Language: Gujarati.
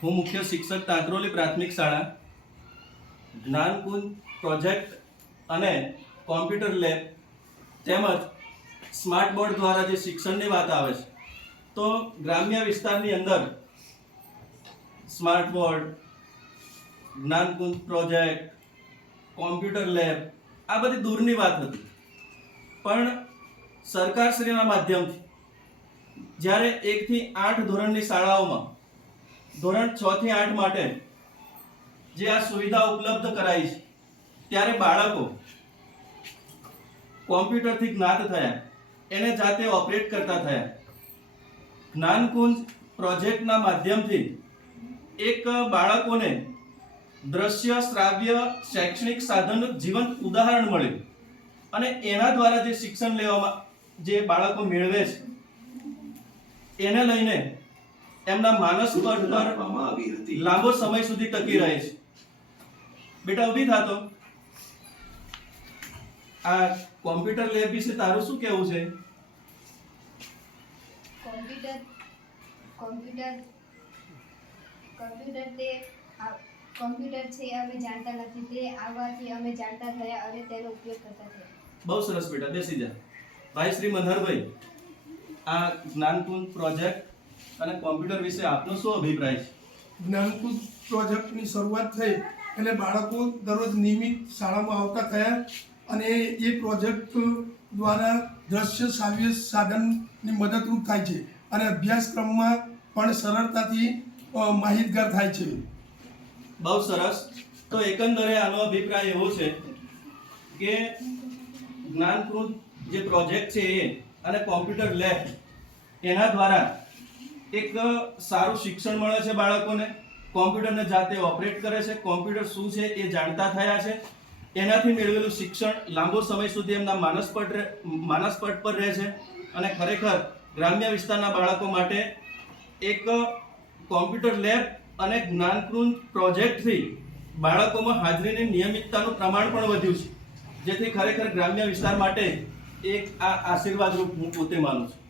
હું મુખ્ય શિક્ષક તાંત્રોલી પ્રાથમિક શાળા, જ્ઞાનકુંજ પ્રોજેક્ટ અને કોમ્પ્યુટર લેબ તેમજ સ્માર્ટ બોર્ડ દ્વારા જે શિક્ષણની વાત આવે છે, તો ગ્રામ્ય વિસ્તારની અંદર smart board, Gyankunj project, computer lab, આ બધી દૂરની વાત હતી પણ સરકારશ્રીના માધ્યમથી જ્યારે એકથી આઠ ધોરણની શાળાઓમાં ધોરણ છ થી આઠ માટે જે આ સુવિધા ઉપલબ્ધ કરાઈ છે, ત્યારે બાળકો કોમ્પ્યુટરથી જ્ઞાત થયા, એને જાતે ઓપરેટ કરતા થયા. જ્ઞાનકુંજ પ્રોજેક્ટના માધ્યમથી એક બાળકોને દ્રશ્ય, શ્રાવ્ય, શૈક્ષણિક સાધનનું જીવંત ઉદાહરણ મળ્યું. અને એના દ્વારા જે શિક્ષણ લેવામાં જે બાળકો મેળવે છે, એને લઈને એમના માનસ પર પર આવી હતી? લાંબો સમય સુધી ટકી રહે છે. બેટા ઊભી થાતો આ કોમ્પ્યુટર લેબ વિશે તારું શું કહેવું છે? કોમ્પ્યુટર કોમ્પ્યુટર કોમ્પ્યુટર તે આ- કોમ્પ્યુટર છે અમે જાણતા નથી. તે આવવાથી અમે જાણતા થયા અને તેનો ઉપયોગ કરતા થયા. બહુ સરસ બેટા બેસી જા. ભાઈ શ્રી મનહરભાઈ આ જ્ઞાનકુંજ પ્રોજેક્ટ અને કોમ્પ્યુટર વિશે આપનો શું અભિપ્રાય છે? જ્ઞાનકુંજ પ્રોજેક્ટની શરૂઆત થઈ એટલે બાળકો દરરોજ નિયમિત શાળામાં આવતા થયા અને એ પ્રોજેક્ટ દ્વારા દ્રશ્ય શ્રાવ્ય સાધનની મદદરૂપ થાય છે અને અભ્યાસક્રમમાં પણ સરળતાથી માહિતગાર થાય છે. બહુ સરસ. તો એકંદરે આનો અભિપ્રાય એવો છે કે જ્ઞાનકૃત જે પ્રોજેક્ટ છે એ અને કોમ્પ્યુટર લેબ એના દ્વારા એક સારું શિક્ષણ મળે છે બાળકોને. કોમ્પ્યુટરને જાતે ઓપરેટ કરે છે. કોમ્પ્યુટર શું છે એ જાણતા થયા છે. એનાથી મેળવેલું શિક્ષણ લાંબો સમય સુધી એમના માનસપટ માનસપટ પર રહે છે. અને ખરેખર ગ્રામ્ય વિસ્તારના બાળકો માટે એક કોમ્પ્યુટર લેબ અને જ્ઞાનકૃત પ્રોજેક્ટથી બાળકોમાં હાજરીની નિયમિતતાનું પ્રમાણ પણ વધ્યું છે. જેથી ખરેખર ગ્રામ્ય વિસ્તાર માટે એક આ આશીર્વાદરૂપ હું પોતે માનું છું.